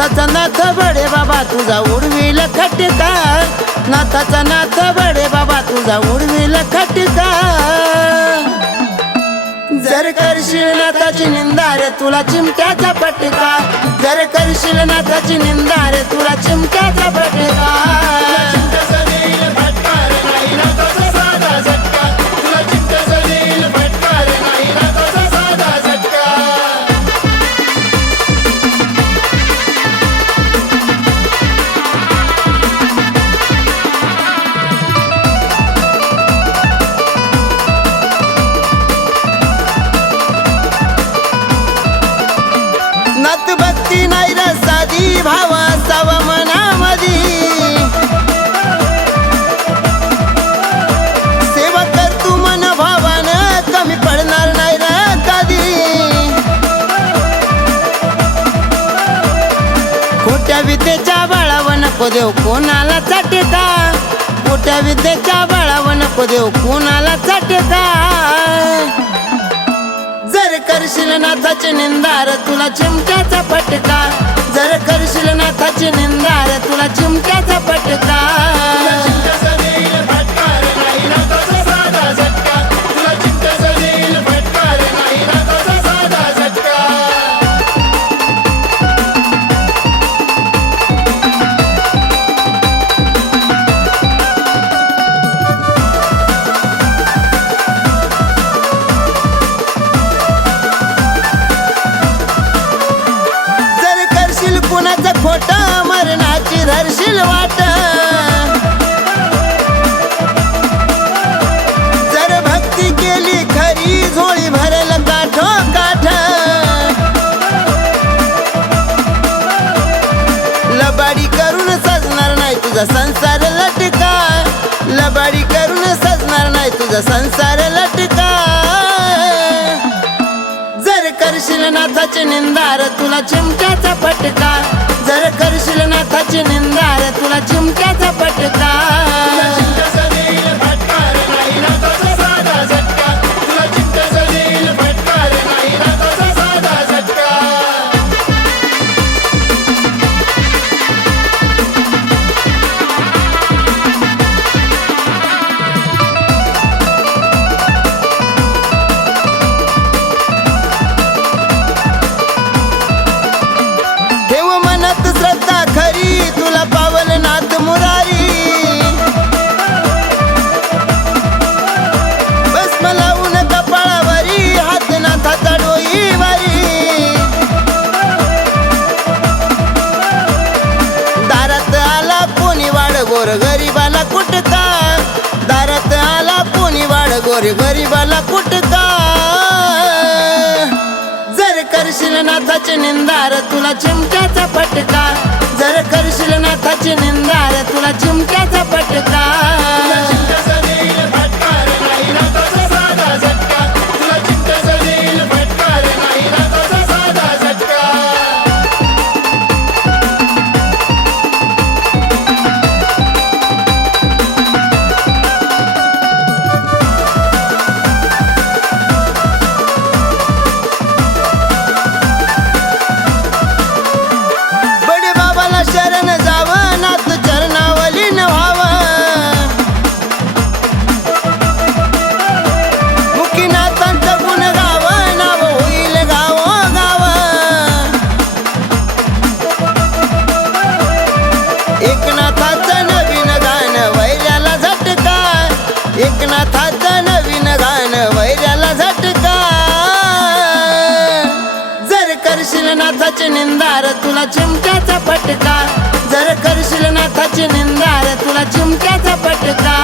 नाथाचा नाथ बडे बाबा तुझा उडवील खटका, नाथाचा नाथ बडे बाबा तुझा उडवील खटका। जर करशील नाथाची निंदा रे तुला चिमट्याचा फटका, जर करशील नाथाची निंदा रे तुला चिमट्याचा फटका। नाथ भक्ती नाही रे साधी भाव असावा मनामधी, सेवा कर तू मन भावानं कमी पडणार नाही रे कधी। खोट्या विद्येच्या बळावर नको देऊ कोणाला चटका, खोट्या विद्येच्या बळावर नको देऊ कोणाला चटका। जर करशील नाथाची निंदा रे तुला चिमट्याचा फटका, जर करशील नाथाची निंदा रे तुला चिमट्याचा फटका। कुणाचं खोट मरणाची धरशील वाट, जर भक्ती केली खरी झोळी भरल काठो काठ। लबाडी करून सजणार नाही तुझा संसार लटका, लबाडी करून सजणार नाही तुझा संसार लटका। जर करशील नाथाची निंदा रे तुला चिमट्याचा फटका, जर करशील नाथाची निंदा रे तुला चिमट्याचा फटका। श्रद्धा खरी तुला पावल नाथ मुरारी, भस्म लावून कपाळावरी हात नाथाचा डोईवारी। दारात आला कोणी वाढ गोर गरीबाला कुटका, दारात आला कोणी वाढ गोर गरीबाला कुटका। जर करशील नाथाची निंदा रे तुला चिमट्याचा फटका, जर करशील नाथाची निंदा रे तुला चिमट्याचा फटका। शरण जावं नाथ चरणावली व्हावं, मुखीनाथांचं गुण गावं नाव होईल गावोगाव। एकनाथाचं नवीन गाणं वैऱ्याला झटका, एकनाथाचं नवीन गाणं वैऱ्याला झटका। जर करशील नाथाची निंदा रे तुला चिमट्याचा फटका, जर करशील नाथाची निंदा रे तुला चिमट्याचा फटका।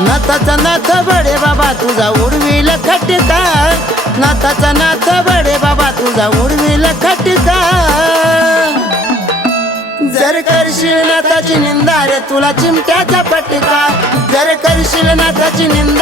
नाथाचा नाथ बडे बाबा तुझा उडवील खटका, नाथाचा नाथ बडे बाबा तुझा उडवील खटका। जर करशील नाथाची निंदा रे तुला चिमट्याचा फटका, जर करशील नाथाची निंदा